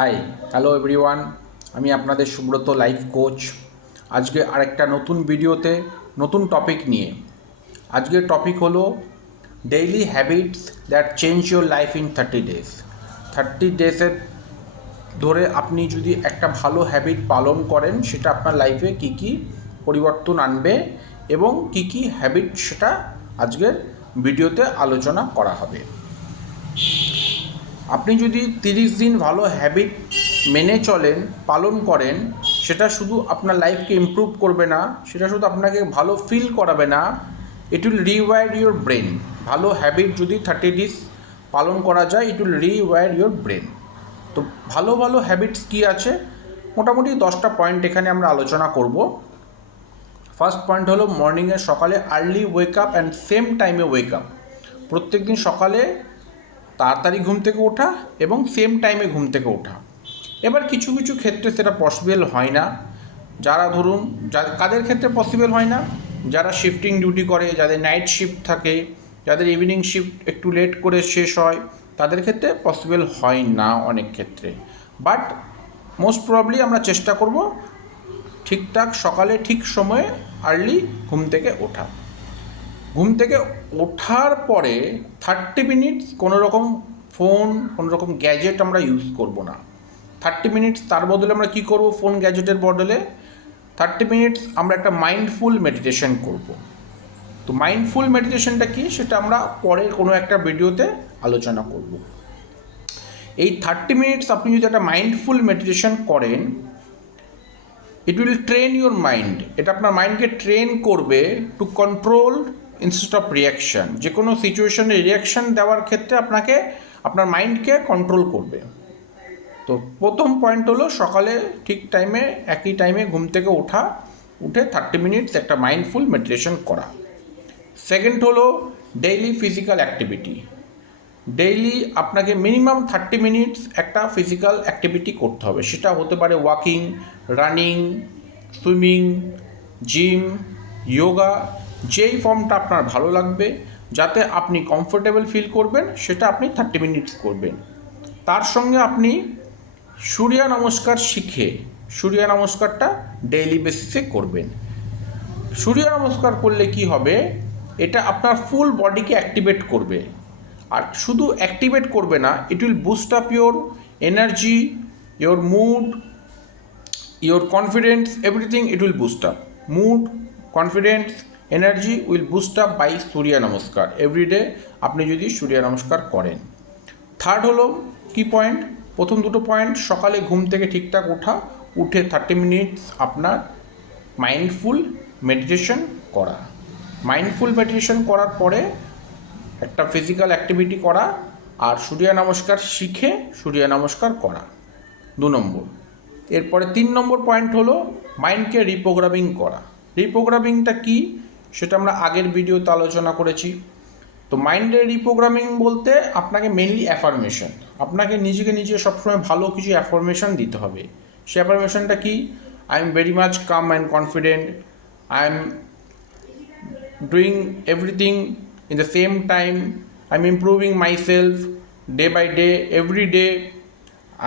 High, hello everyone. আমি আপনাদের Subrata life coach. আজকে আরেকটা নতুন ভিডিওতে নতুন টপিক নিয়ে। আজকের টপিক হলো daily habits that change your life in 30 days. 30 ডেজের ধরে আপনি যদি একটা ভালো হ্যাবিট পালন করেন, সেটা আপনার লাইফে কী কী পরিবর্তন আনবে এবং কী কী হ্যাবিট, সেটা আজকের ভিডিওতে আলোচনা করা হবে। আপনি যদি 30 দিন ভালো হ্যাবিট মেনে চলেন, পালন করেন, সেটা শুধু আপনার লাইফকে ইমপ্রুভ করবে না, সেটা শুধু আপনাকে ভালো ফিল করাবে না, ইট উইল রিওয়ার ইউর ব্রেন। ভালো হ্যাবিট যদি 30 ডেজ পালন করা যায়, ইট উইল রিওয়ার ইউর ব্রেন। তো ভালো ভালো হ্যাবিটস কী আছে, মোটামুটি 10টা পয়েন্ট এখানে আমরা আলোচনা করব। ফার্স্ট পয়েন্ট হলো মর্নিংয়ে সকালে early wake up and same টাইমে ওয়েক আপ। প্রত্যেক দিন সকালে তাড়াতাড়ি ঘুম থেকে ওঠা এবং সেম টাইমে ঘুম থেকে ওঠা। এবার কিছু কিছু ক্ষেত্রে সেটা পসিবল হয় না। যারা ধরুন কাদের ক্ষেত্রে পসিবল হয় না, যারা শিফটিং ডিউটি করে, যাদের নাইট শিফট থাকে, যাদের ইভিনিং শিফট একটু লেট করে শেষ হয়, তাদের ক্ষেত্রে পসিবল হয় না অনেক ক্ষেত্রে। বাট মোস্ট প্রবাবলি আমরা চেষ্টা করব ঠিকঠাক সকালে ঠিক সময়ে আর্লি ঘুম থেকে ওঠা। ঘুম থেকে ওঠার পরে 30 মিনিটস কোনো রকম ফোন, কোনো রকম গ্যাজেট আমরা ইউজ করব না। 30 মিনিটস তার বদলে আমরা কী করব, ফোন গ্যাজেটের বদলে 30 মিনিটস আমরা একটা মাইন্ডফুল মেডিটেশন করব। তো মাইন্ডফুল মেডিটেশনটা কী, সেটা আমরা পরের কোনো একটা ভিডিওতে আলোচনা করব। এই 30 মিনিটস আপনি যদি একটা মাইন্ডফুল মেডিটেশন করেন, it will train your mind. এটা আপনার মাইন্ডকে ট্রেন করবে to control instead of reaction. যে কোনো সিচুয়েশনে রিয়াকশান দেওয়ার ক্ষেত্রে আপনাকে আপনার মাইন্ডকে কন্ট্রোল করবে। তো প্রথম পয়েন্ট হলো সকালে ঠিক টাইমে, একই টাইমে ঘুম থেকে উঠে 30 মিনিটস একটা মাইন্ডফুল মেডিটেশন করা। সেকেন্ড হলো ডেইলি ফিজিক্যাল অ্যাক্টিভিটি। ডেইলি আপনাকে মিনিমাম 30 মিনিটস একটা ফিজিক্যাল অ্যাক্টিভিটি করতে হবে। সেটা হতে পারে walking, running, swimming, gym, yoga, যেই ফর্মটা আপনার ভালো লাগবে, যাতে আপনি কমফোর্টেবল ফিল করবেন, সেটা আপনি 30 মিনিটস করবেন। তার সঙ্গে আপনি সূর্য নমস্কার শিখে সূর্য নমস্কারটা ডেইলি বেসিসে করবেন। সূর্য নমস্কার করলে কি হবে, এটা আপনার ফুল বডিকে অ্যাক্টিভেট করবে। আর শুধু অ্যাক্টিভেট করবে না, it will boost up your energy, your mood, your confidence, everything it will boost up. Mood, confidence, energy will boost up by Surya Namaskar everyday আপনি যদি সূর্য নমস্কার করেন। থার্ড হলো কি পয়েন্ট, প্রথম দুটো পয়েন্ট সকালে ঘুম থেকে ঠিকঠাক উঠে 30 মিনিটস আপনার মাইন্ডফুল মেডিটেশন করা। মাইন্ডফুল মেডিটেশন করার পরে একটা ফিজিক্যাল অ্যাক্টিভিটি করা আর সূর্য নমস্কার শিখে সূর্য নমস্কার করা, 2 নম্বর। এরপরে 3 নম্বর পয়েন্ট হলো মাইন্ডকে রিপ্রোগ্রামিং করা। রিপ্রোগ্রামিংটা কি, সেটা আমরা আগের ভিডিওতে আলোচনা করেছি। তো মাইন্ডের রিপ্রোগ্রামিং বলতে আপনাকে মেনলি অ্যাফার্মেশন, আপনাকে নিজে সবসময় ভালো কিছু অ্যাফার্মেশন দিতে হবে। সে অ্যাফার্মেশনটা কি, I am very much calm and confident, I am doing everything in the same time, I'm improving myself day by day, every day,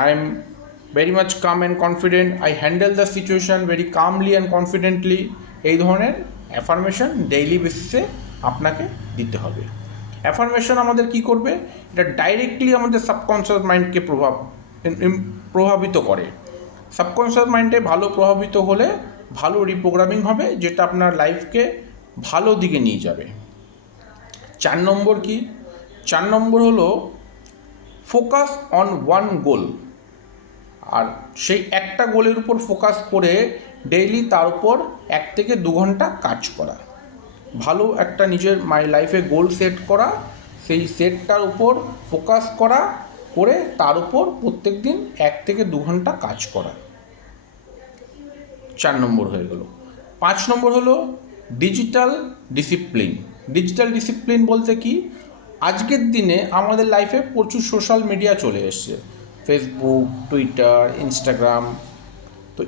I'm very much calm and confident, I handle the situation very calmly and confidently। এই ধরনের affirmation daily বেসিসে আপনাকে দিতে হবে। Affirmation আমাদের কি করবে, এটা ডাইরেক্টলি আমাদের সাবকনশিয়াস মাইন্ডকে প্রভাবিত করে। সাবকনশিয়াস মাইন্ডে ভালো প্রভাবিত হলে ভালো রিপ্রোগ্রামিং হবে, যেটা আপনার লাইফকে ভালো দিকে নিয়ে যাবে। 4 নম্বর কি, 4 নম্বর হলো ফোকাস অন ওয়ান গোল। আর সেই একটা গোলের উপর ফোকাস করে ডেইলি তার উপর 1 থেকে 2 ঘন্টা কাজ করা। ভালো একটা নিজের লাইফে গোল সেট করা, সেই সেটটার উপর ফোকাস করে তার উপর প্রত্যেক দিন 1 থেকে 2 ঘন্টা কাজ করা। 4 নম্বর হয়ে গেল। 5 নম্বর হলো ডিজিটাল ডিসিপ্লিন। ডিজিটাল ডিসিপ্লিন বলতে কি, আজকের দিনে আমাদের লাইফে প্রচুর সোশ্যাল মিডিয়া চলে এসছে, ফেসবুক, টুইটার, ইনস্টাগ্রাম। তো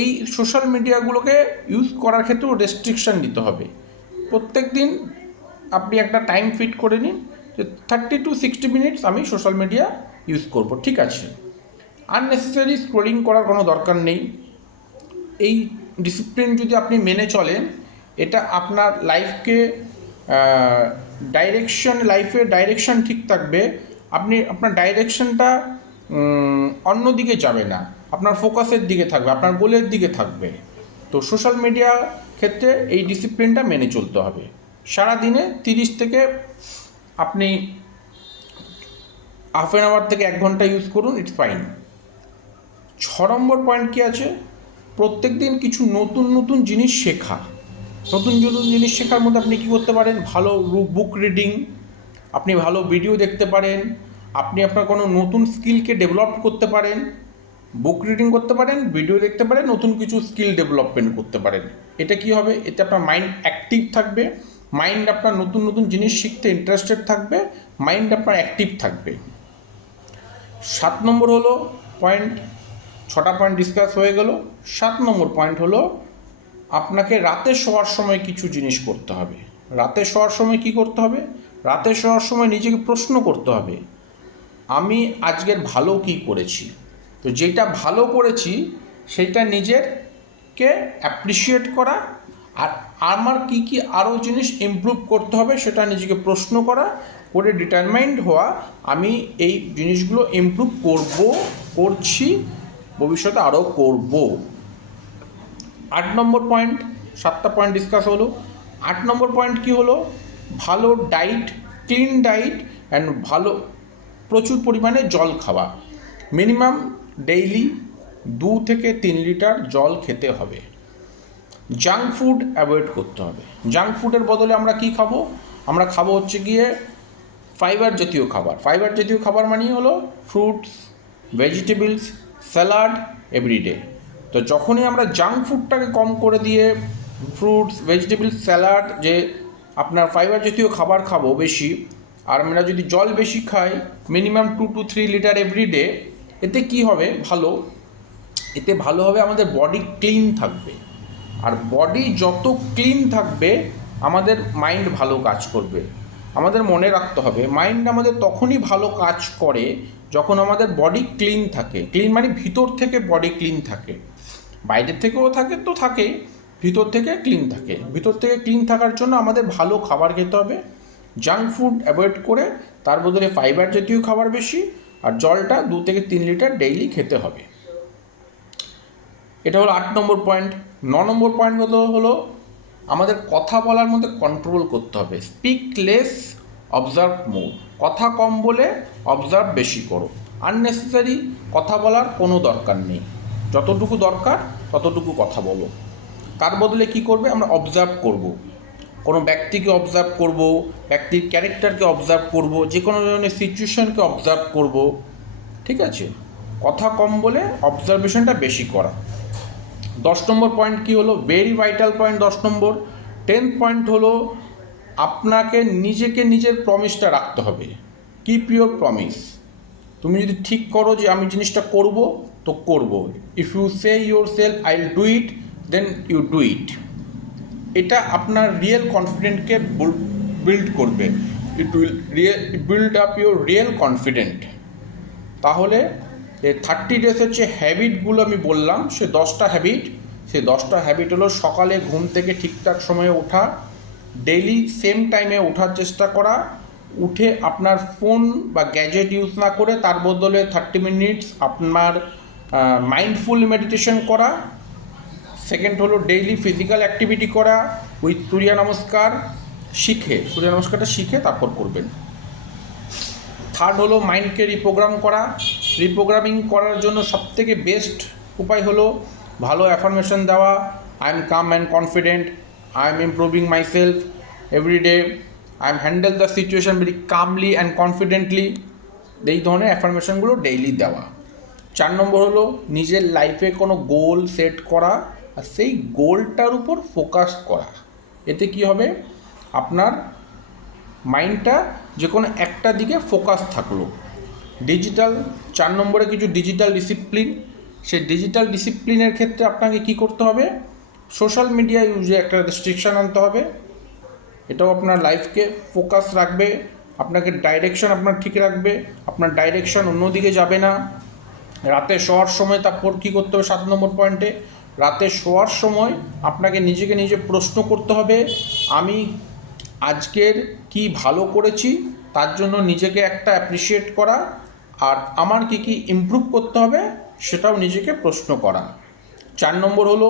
এই সোশ্যাল মিডিয়াগুলোকে ইউজ করার ক্ষেত্রেও রেস্ট্রিকশান দিতে হবে। প্রত্যেক দিন আপনি একটা টাইম ফিট করে নিন যে 30 to 60 মিনিটস আমি সোশ্যাল মিডিয়া ইউজ করব, ঠিক আছে। আননেসেসারি স্ক্রোলিং করার কোনো দরকার নেই। এই ডিসিপ্লিন যদি আপনি মেনে চলেন, এটা আপনার লাইফকে লাইফের ডাইরেকশন ঠিক থাকবে। আপনি আপনার ডাইরেকশনটা অন্য দিকে যাবে না, আপনার ফোকাসের দিকে থাকবে, আপনার গোলের দিকে থাকবে। তো সোশ্যাল মিডিয়া ক্ষেত্রে এই ডিসিপ্লিনটা মেনে চলতে হবে। সারাদিনে 30 থেকে আপনি হাফ অ্যান আওয়ার থেকে 1 ঘন্টা ইউজ করুন, ইটস ফাইন। 6 নম্বর পয়েন্ট কী আছে? প্রত্যেক দিন কিছু নতুন নতুন জিনিস শেখা। নতুন নতুন জিনিস শেখার মধ্যে আপনি কী করতে পারেন? ভালো বুক রিডিং, আপনি ভালো ভিডিও দেখতে পারেন, আপনি আপনার কোনো নতুন স্কিলকে ডেভেলপ করতে পারেন, বুক রিডিং করতে পারেন, ভিডিও দেখতে পারেন, নতুন কিছু স্কিল ডেভেলপমেন্ট করতে পারেন। এটা কি হবে? এতে আপনার মাইন্ড অ্যাক্টিভ থাকবে, মাইন্ড আপনার নতুন নতুন জিনিস শিখতে ইন্টারেস্টেড থাকবে, মাইন্ড আপনার অ্যাক্টিভ থাকবে। 7 নম্বর হলো পয়েন্ট, 6টা পয়েন্ট ডিসকাস হয়ে গেল। 7 নম্বর পয়েন্ট হলো আপনাকে রাতে শোয়ার সময় কিছু জিনিস করতে হবে। রাতে শোয়ার সময় কি করতে হবে? রাতে শোয়ার সময় নিজেকে প্রশ্ন করতে হবে, আমি আজকের ভালো কি করেছি। তো যেটা ভালো করেছি সেইটা নিজেরকে অ্যাপ্রিসিয়েট করা, আর আমার কি কি আরও জিনিস ইমপ্রুভ করতে হবে সেটা নিজেকে প্রশ্ন করা, করে ডিটারমাইন্ড হওয়া আমি এই জিনিসগুলো ইমপ্রুভ করছি, ভবিষ্যতে আরও করব। 8 নম্বর পয়েন্ট, 7টা পয়েন্ট ডিসকাস হলো। 8 নম্বর পয়েন্ট কি হলো? ভালো ডাইট, ক্লিন ডাইট অ্যান্ড প্রচুর পরিমাণে জল খাওয়া। মিনিমাম ডেইলি 2 থেকে 3 লিটার জল খেতে হবে। জাঙ্ক ফুড অ্যাভয়েড করতে হবে। জাঙ্ক ফুডের বদলে আমরা কি খাবো? আমরা খাবো হচ্ছে গিয়ে ফাইবার জাতীয় খাবার। ফাইবার জাতীয় খাবার মানেই হলো ফ্রুটস, ভেজিটেবলস, স্যালাড এভরিডে। তো যখনই আমরা জাঙ্ক ফুডটাকে কম করে দিয়ে ফ্রুটস, ভেজিটেবলস, স্যালাড, যে আপনার ফাইবার জাতীয় খাবার খাবো বেশি, আর আমরা যদি জল বেশি খাই, মিনিমাম 2 to 3 লিটার এভরিডে, এতে কি হবে? এতে ভালো হবে, আমাদের বডি ক্লিন থাকবে। আর বডি যত ক্লিন থাকবে আমাদের মাইন্ড ভালো কাজ করবে। আমাদের মনে রাখতে হবে, মাইন্ড আমাদের তখনই ভালো কাজ করে যখন আমাদের বডি ক্লিন থাকে। ক্লিন মানে ভিতর থেকে বডি ক্লিন থাকে, বাইরের থেকেও থাকে, ভিতর থেকে ক্লিন থাকে। ভিতর থেকে ক্লিন থাকার জন্য আমাদের ভালো খাবার খেতে হবে, জাঙ্ক ফুড অ্যাভয়েড করে তার বদলে ফাইবার জাতীয় খাবার বেশি, আর জলটা 2 থেকে 3 লিটার ডেইলি খেতে হবে। এটা হলো 8 নম্বর পয়েন্ট। 9 নম্বর পয়েন্ট হলো আমাদের কথা বলার মধ্যে কন্ট্রোল করতে হবে। স্পিক লেস, অবজার্ভ মোর। কথা কম বলে অবজার্ভ বেশি করো। আননেসেসারি কথা বলার কোনো দরকার নেই, যতটুকু দরকার ততটুকু কথা বলো। তার বদলে কি করবে? আমরা অবজার্ভ করব, কোনো ব্যক্তিকে অবজার্ভ করব, ব্যক্তির ক্যারেক্টারকে অবজার্ভ করব, যে কোনো ধরনের সিচুয়েশনকে অবজার্ভ করব। ঠিক আছে? কথা কম বলে অবজারভেশনটা বেশি করা। 10 নম্বর পয়েন্ট কি হলো? ভেরি ভাইটাল পয়েন্ট 10 নম্বর। 10th পয়েন্ট হলো আপনাকে নিজের প্রমিসটা রাখতে হবে। Keep your promise. তুমি যদি ঠিক করো যে আমি জিনিসটা করব, তো করব। ইফ ইউ সে ইউর সেলফ I will do it, then you do it. এটা আপনার রিয়েল কনফিডেন্টকে বিল্ড করবে। It will build up your real confident. তাহলে এই 30 ডেজের যে হ্যাবিটগুলো আমি বললাম, সেই 10টা হ্যাবিট হলো সকালে ঘুম থেকে ঠিকঠাক সময়ে ওঠা, ডেইলি সেম টাইমে ওঠার চেষ্টা করা, উঠে আপনার ফোন বা গ্যাজেট ইউজ না করে তার বদলে 30 মিনিটস আপনার মাইন্ডফুল মেডিটেশন করা। সেকেন্ড হলো ডেইলি ফিজিক্যাল অ্যাক্টিভিটি করা উইথ সূর্য নমস্কারটা শিখে তারপর করবেন। থার্ড হলো মাইন্ডকে রিপ্রোগ্রামিং করার জন্য সবথেকে বেস্ট উপায় হলো ভালো অ্যাফার্মেশন দেওয়া। I am calm and confident, I am improving myself everyday, I am handle the situation very calmly and confidently. এই ধরনের অ্যাফার্মেশনগুলো ডেইলি দেওয়া। 4 নম্বর হলো নিজের লাইফে কোনো গোল সেট করা আর সেই গোলটার উপর ফোকাস করা। এতে কি হবে? আপনার মাইন্ডটা যে কোনো একটা দিকে ফোকাস থাকলো। 4 নম্বরে কিছু ডিজিটাল ডিসিপ্লিন। সেই ডিজিটাল ডিসিপ্লিনের ক্ষেত্রে আপনাকে কি করতে হবে? সোশ্যাল মিডিয়া ইউজে একটা রেস্ট্রিকশান আনতে হবে। এটাও আপনার লাইফকে ফোকাস রাখবে, আপনাকে ডাইরেকশন আপনার ঠিক রাখবে, আপনার ডাইরেকশন অন্যদিকে যাবে না। রাতে শোয়ার সময় তারপর কী করতে হবে 7 নম্বর পয়েন্টে, রাতে শোয়ার সময় আপনাকে নিজেকে নিজে প্রশ্ন করতে হবে, আমি আজকের কি ভালো করেছি, তার জন্য নিজেকে একটা অ্যাপ্রিসিয়েট করা, আর আমার কি কি ইমপ্রুভ করতে হবে সেটাও নিজেকে প্রশ্ন করা। 4 নম্বর হলো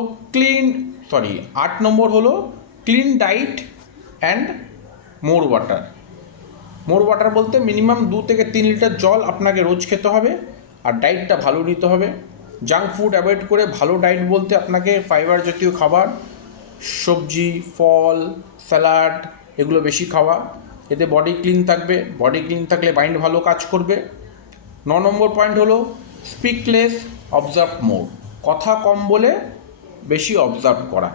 8 নম্বর হলো ক্লিন ডাইট and more water. More water বলতে মিনিমাম 2 থেকে 3 লিটার জল আপনাকে রোজ খেতে হবে, আর ডায়েটটা ভালো নিতে হবে। জাঙ্ক ফুড অ্যাভয়েড করে ভালো ডায়েট বলতে আপনাকে ফাইবার জাতীয় খাবার, সবজি, ফল, স্যালাড এগুলো বেশি খাওয়া, এতে বডি ক্লিন থাকবে। বডি ক্লিন থাকলে মাইন্ড ভালো কাজ করবে। 9 নম্বর পয়েন্ট হলো স্পিক লেস, অবজার্ভ মোর। কথা কম বলে বেশি অবজার্ভ করা।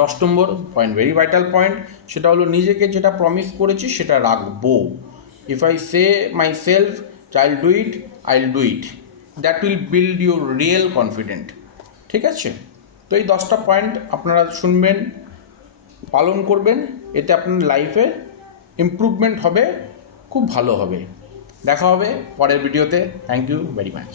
10 নম্বর পয়েন্ট, ভেরি ভাইটাল পয়েন্ট, সেটা হলো নিজেকে যেটা প্রমিস করেছি সেটা রাখবো। If I say my self I will do it, I will do it, that will build your real confident. ঠিক আছে, তো এই 10টা পয়েন্ট আপনারা শুনবেন, পালন করবেন, এতে আপনার লাইফে ইমপ্রুভমেন্ট হবে, খুব ভালো হবে। দেখা হবে পরের ভিডিওতে। Thank you very much.